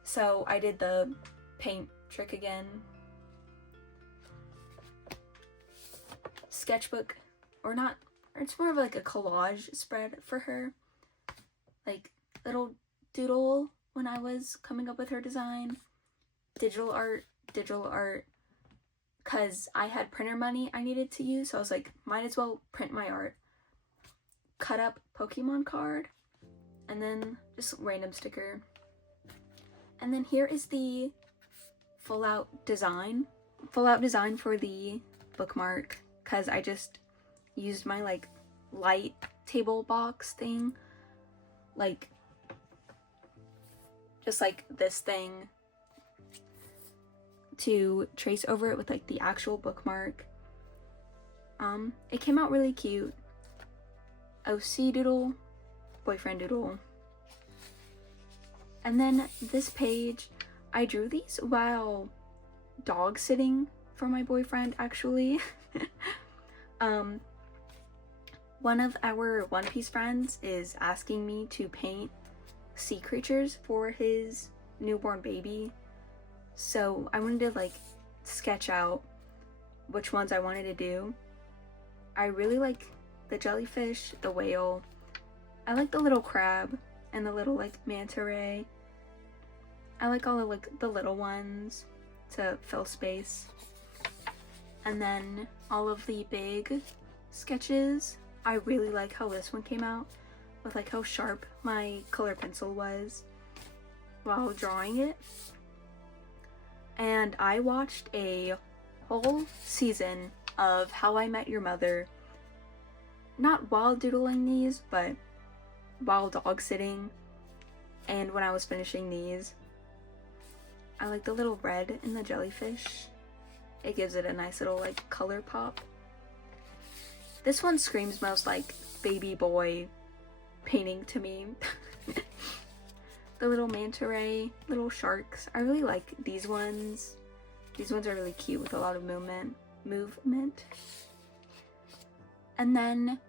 So I did the paint trick again. Sketchbook, it's more of like a collage spread for her. Like little doodle when I was coming up with her design. Digital art, because I had printer money I needed to use, so I was like, might as well print my art. Cut up Pokemon card, and then just random sticker. And then here is the full out design for the bookmark, because I just used my like light table box thing, like just like this thing, to trace over it with like the actual bookmark. It came out really cute. OC doodle, boyfriend doodle. And then this page, I drew these while dog sitting for my boyfriend, actually. One of our One Piece friends is asking me to paint sea creatures for his newborn baby. So I wanted to like sketch out which ones I wanted to do. I really like the jellyfish, the whale. I like the little crab and the little like manta ray. I like all of like the little ones to fill space. And then all of the big sketches. I really like how this one came out with like how sharp my color pencil was while drawing it. And I watched a whole season of How I Met Your Mother, not while doodling these, but while dog sitting. And when I was finishing these, I like the little red in the jellyfish. It gives it a nice little like color pop. This one screams most like baby boy painting to me. The little manta ray, little sharks. I really like these ones. These ones are really cute with a lot of movement. And then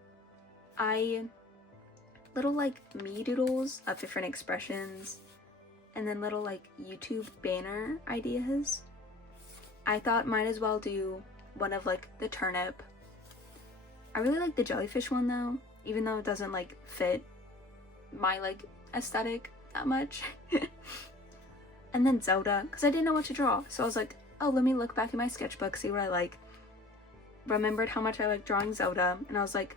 little like me doodles of different expressions, and then little like YouTube banner ideas. I thought might as well do one of like the turnip. I really like the jellyfish one though, even though it doesn't like fit my like aesthetic that much. And then Zelda, because I didn't know what to draw, so I was like, oh, let me look back in my sketchbook, see what I like. Remembered how much I like drawing Zelda, and I was like,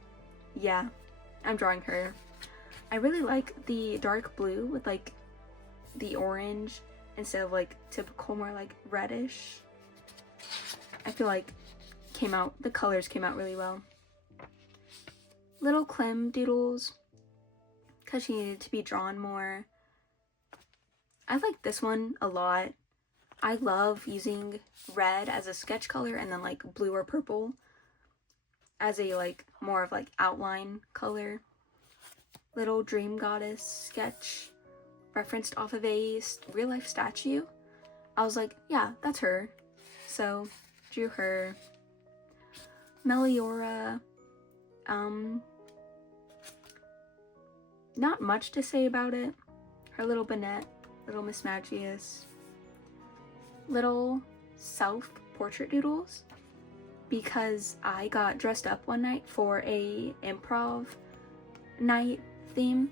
yeah, I'm drawing her. I really like the dark blue with like the orange instead of like typical more like reddish. I feel like the colors came out really well. Little Clem doodles, because she needed to be drawn more. I like this one a lot. I love using red as a sketch color and then like blue or purple as a like more of like outline color. Little dream goddess sketch referenced off of a real life statue. I was like, yeah, that's her. So drew her. Meliora. Not much to say about it. Her little Bonnet, little Miss Magius. Little self-portrait doodles, because I got dressed up one night for a improv night theme,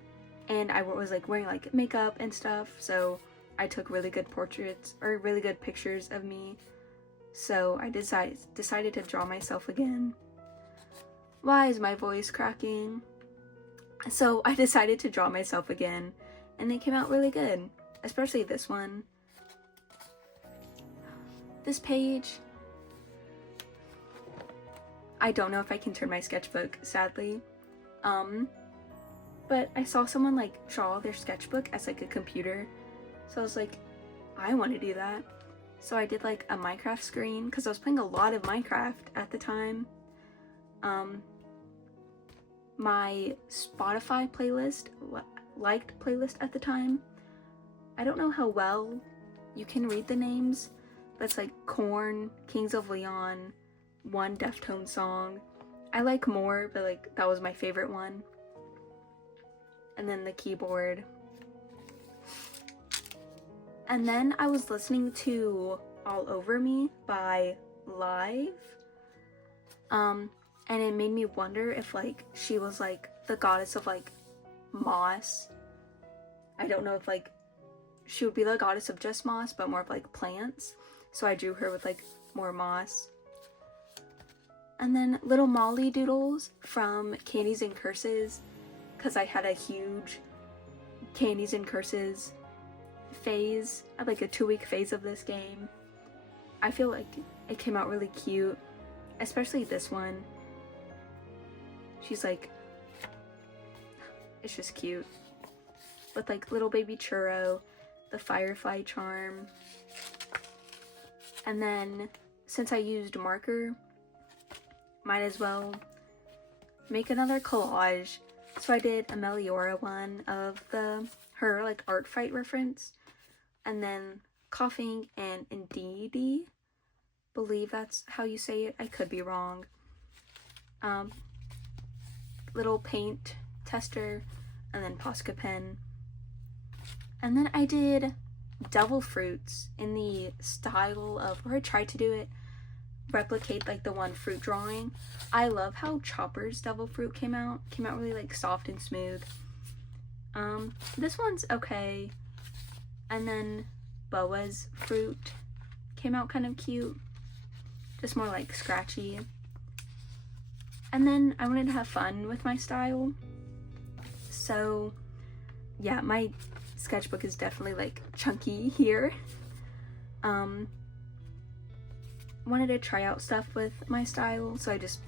and I was like wearing like makeup and stuff, so I took really good portraits or really good pictures of me. So I decided to draw myself again. Why is my voice cracking? So I decided to draw myself again, and they came out really good, especially this one. This page, I don't know if I can turn my sketchbook, sadly. But I saw someone like draw their sketchbook as like a computer, so I was like, I want to do that. So I did like a Minecraft screen, because I was playing a lot of Minecraft at the time. My Spotify playlist, liked playlist at the time, I don't know how well you can read the names, but it's like Korn, Kings of Leon, one Deftone song. I like more, but like that was my favorite one. And then the keyboard. And then I was listening to All Over Me by Live. And it made me wonder if like she was like the goddess of like moss. I don't know if like she would be the goddess of just moss, but more of like plants. So I drew her with like more moss. And then little Molly doodles from Candies and Curses, because I had a huge Candies and Curses phase, like a 2-week phase of this game. I feel like it came out really cute, especially this one. She's like, it's just cute. With like little baby churro, the firefly charm. And then since I used marker, might as well make another collage. So I did a Meliora one of her like art fight reference, and then coughing and indeedy, believe that's how you say it, I could be wrong. Little paint tester, and then Posca pen. And then I did devil fruits in the style of, or I tried to do it, replicate like the one fruit drawing. I love how Chopper's devil fruit came out really like soft and smooth. This one's okay. And then Boa's fruit came out kind of cute, just more like scratchy. And then I wanted to have fun with my style, so yeah, my sketchbook is definitely like chunky here. Wanted to try out stuff with my style, so I just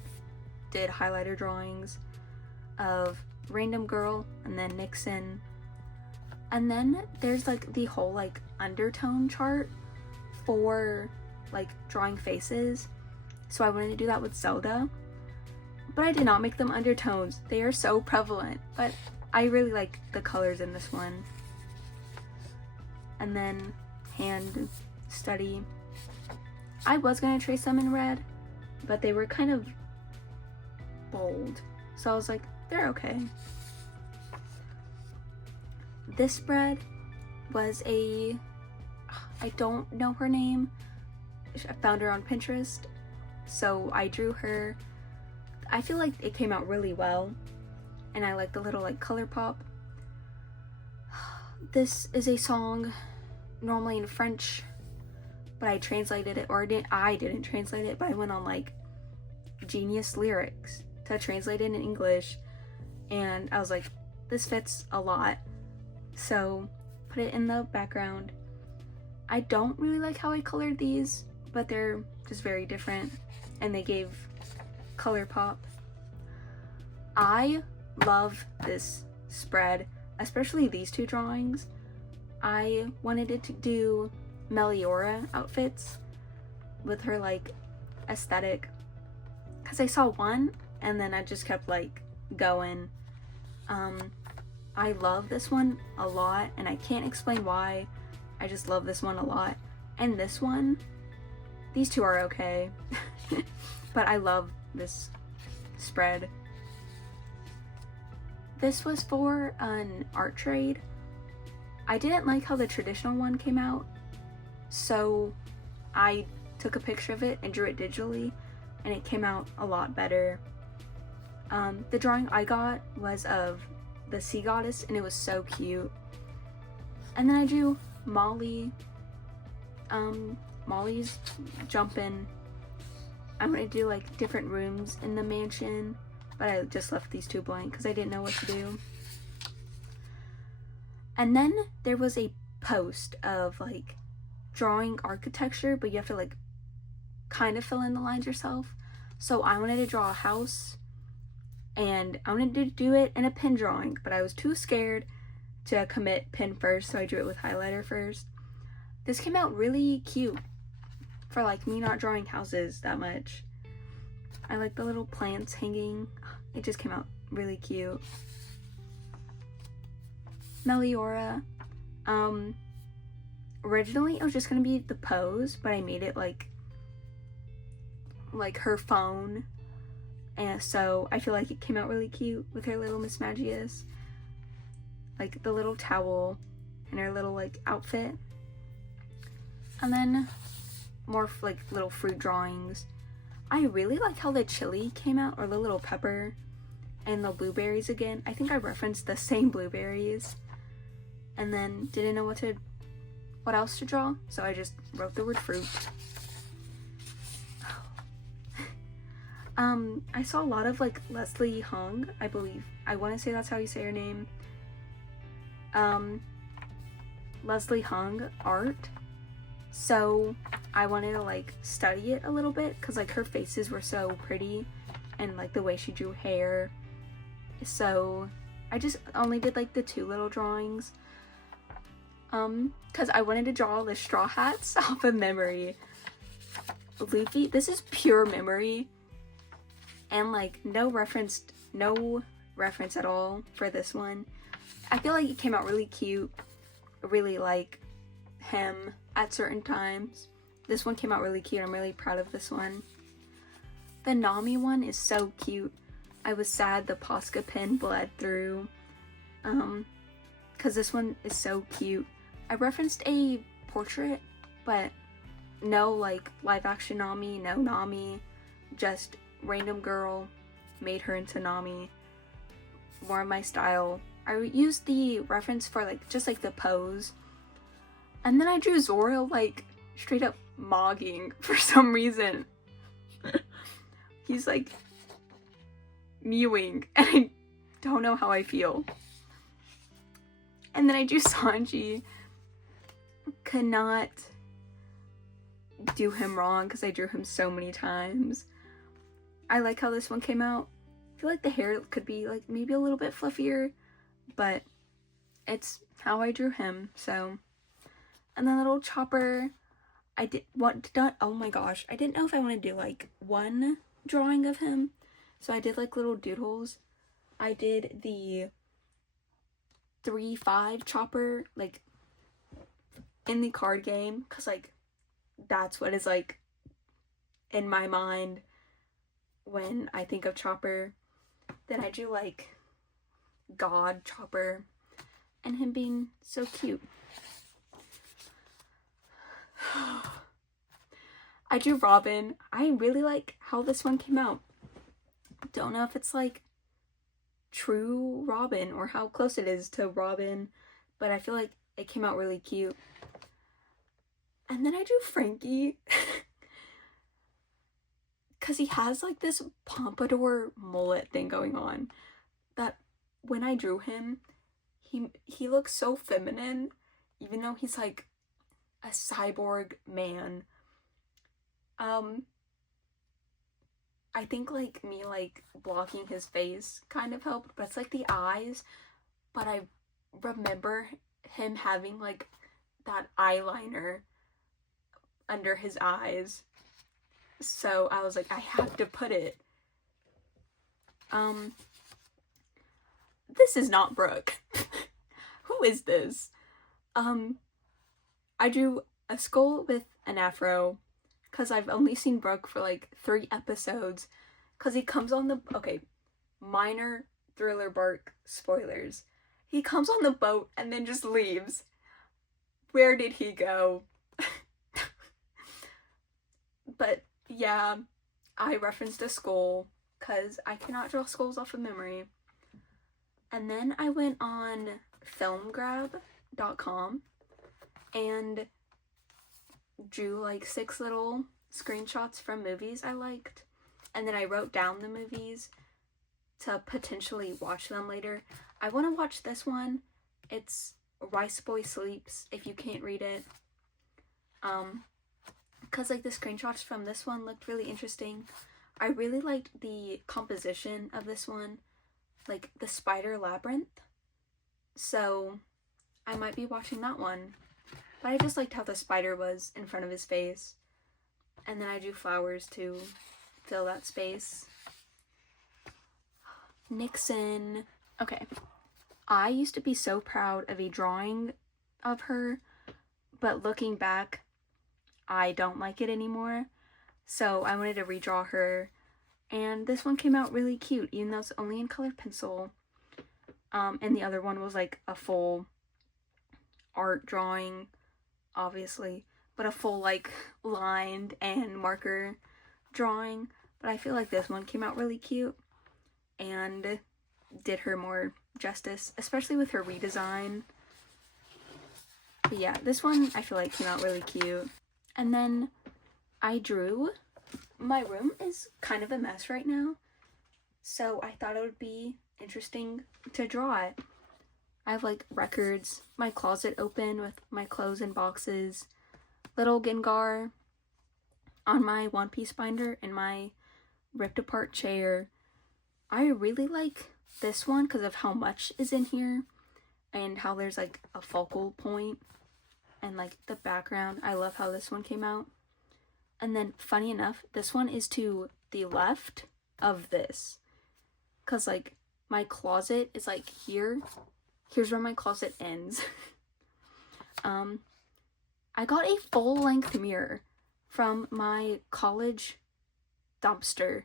did highlighter drawings of random girl and then Nixon. And then there's like the whole like undertone chart for like drawing faces, so I wanted to do that with Zelda, but I did not make them undertones. They are so prevalent, but I really like the colors in this one. And then hand study. I was gonna trace them in red, but they were kind of bold, so I was like, they're okay. This spread was I don't know her name. I found her on Pinterest, so I drew her. I feel like it came out really well, and I like the little like color pop. This is a song normally in French, but I translated it, or I didn't translate it, but I went on like Genius Lyrics to translate it in English, and I was like, this fits a lot, so put it in the background. I don't really like how I colored these, but they're just very different, and they gave color pop. I love this spread, especially these two drawings. I wanted it to do Meliora outfits with her like aesthetic, because I saw one and then I just kept like going. I love this one a lot, and I can't explain why. I just love this one a lot. And this one, these two are okay, but I love this spread. This was for an art trade. I didn't like how the traditional one came out, so I took a picture of it and drew it digitally, and it came out a lot better. The drawing I got was of the sea goddess, and it was so cute. And then I drew Molly. Molly's jumping. I'm gonna do like different rooms in the mansion, but I just left these two blank because I didn't know what to do. And then there was a post of like drawing architecture, but you have to like kind of fill in the lines yourself. So I wanted to draw a house, and I wanted to do it in a pen drawing, but I was too scared to commit pen first, so I drew it with highlighter first. This came out really cute for like me not drawing houses that much. I like the little plants hanging. It just came out really cute. Meliora. Originally it was just gonna be the pose, but I made it like her phone, and so I feel like it came out really cute with her little Miss Magius, like the little towel and her little like outfit. And then more like little fruit drawings. I really like how the chili came out, or the little pepper, and the blueberries again. I think I referenced the same blueberries, and then didn't know what else to draw, so I just wrote the word fruit. I saw a lot of like Leslie Hung, I believe. I want to say that's how you say her name. Leslie Hung art, so I wanted to like study it a little bit because like her faces were so pretty and like the way she drew hair. So I just only did like the 2 little drawings because I wanted to draw the Straw Hats off of memory. Luffy, this is pure memory and like no reference at all for this one. I feel like it came out really cute. I really like him at certain times. This one came out really cute. I'm really proud of this one. The Nami one is so cute. I was sad the Posca pen bled through because this one is so cute. I referenced a portrait, but no like live action Nami, no Nami, just random girl, made her into Nami. More of my style. I used the reference for like just like the pose, and then I drew Zoro like straight up mogging for some reason. He's like mewing and I don't know how I feel. And then I drew Sanji. Could not do him wrong because I drew him so many times. I like how this one came out. I feel like the hair could be like maybe a little bit fluffier, but it's how I drew him. So, and then little Chopper, oh my gosh, I didn't know if I want to do like one drawing of him, so I did like little doodles. I did the 3-5 Chopper like in the card game because like that's what is like in my mind when I think of Chopper. Then I drew like God Chopper and him being so cute. I drew Robin. I really like how this one came out. Don't know if it's like true Robin or how close it is to Robin, but I feel like it came out really cute. And then I drew Frankie because he has like this pompadour mullet thing going on that when I drew him, he looks so feminine even though he's like a cyborg man. I think like me like blocking his face kind of helped, but it's like the eyes, but I remember him having like that eyeliner under his eyes, so I was like, I have to put it. This is not Brooke. Who is this? I drew a skull with an afro because I've only seen Brooke for like 3 episodes because he comes on the, okay, minor Thriller Bark spoilers. He comes on the boat and then just leaves. Where did he go? But yeah, I referenced a skull because I cannot draw skulls off of memory. And then I went on filmgrab.com and drew like 6 little screenshots from movies I liked. And then I wrote down the movies to potentially watch them later. I want to watch this one. It's Rice Boy Sleeps, if you can't read it. Because like the screenshots from this one looked really interesting. I really liked the composition of this one, like the spider labyrinth. So I might be watching that one. But I just liked how the spider was in front of his face. And then I drew flowers to fill that space. Nixon. Okay. I used to be so proud of a drawing of her, but looking back, I don't like it anymore. So I wanted to redraw her. And this one came out really cute, even though it's only in colored pencil. And the other one was like a full art drawing, obviously, but a full like lined and marker drawing. But I feel like this one came out really cute and did her more justice, especially with her redesign. But yeah, this one I feel like came out really cute. And then I drew, my room is kind of a mess right now, so I thought it would be interesting to draw it. I have like records, my closet open with my clothes in boxes, little Gengar on my One Piece binder, and my ripped apart chair. I really like this one because of how much is in here and how there's like a focal point and like the background. I love how this one came out. And then funny enough, this one is to the left of this because like my closet is like here. Here's where my closet ends. I got a full-length mirror from my college dumpster.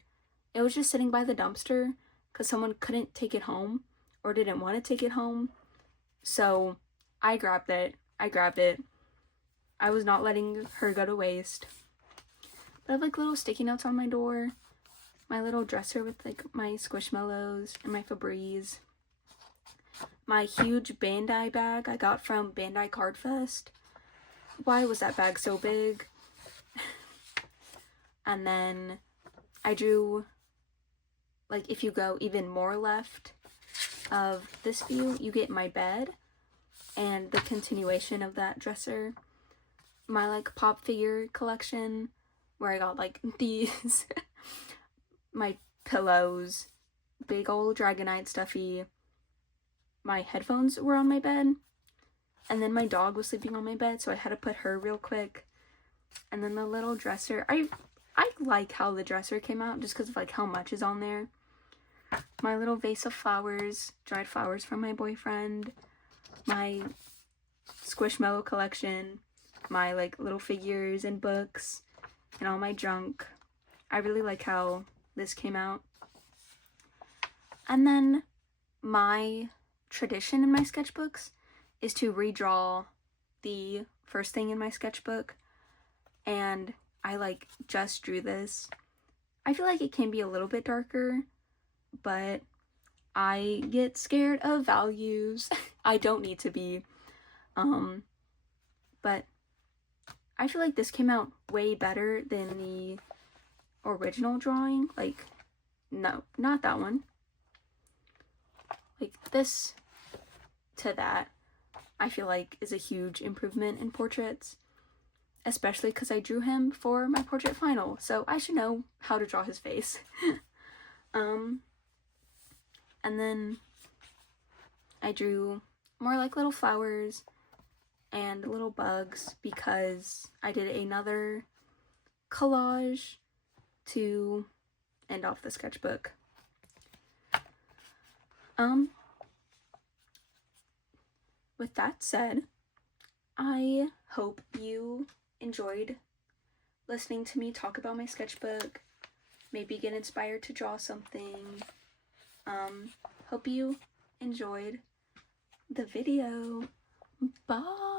It was just sitting by the dumpster because someone couldn't take it home or didn't want to take it home. So I grabbed it. I was not letting her go to waste. But I have like little sticky notes on my door. My little dresser with like my Squishmallows and my Febreze. My huge Bandai bag I got from Bandai Card Fest. Why was that bag so big? And then I drew, like, if you go even more left of this view, you get my bed and the continuation of that dresser. My like pop figure collection where I got like these. My pillows, big old Dragonite stuffy. My headphones were on my bed, and then my dog was sleeping on my bed, so I had to put her real quick. And then the little dresser, I like how the dresser came out just because of like how much is on there. My little vase of flowers, dried flowers from my boyfriend, my Squishmallow collection, my like little figures and books, and all my junk. I really like how this came out. And then my tradition in my sketchbooks is to redraw the first thing in my sketchbook, and I like just drew this. I feel like it can be a little bit darker, but I get scared of values. I don't need to be, but I feel like this came out way better than the original drawing. Like, no, not that one. Like this to that, I feel like is a huge improvement in portraits, especially because I drew him for my portrait final, so I should know how to draw his face. And then I drew more like little flowers and little bugs because I did another collage to end off the sketchbook. With that said, I hope you enjoyed listening to me talk about my sketchbook, maybe get inspired to draw something. Hope you enjoyed the video. Bye!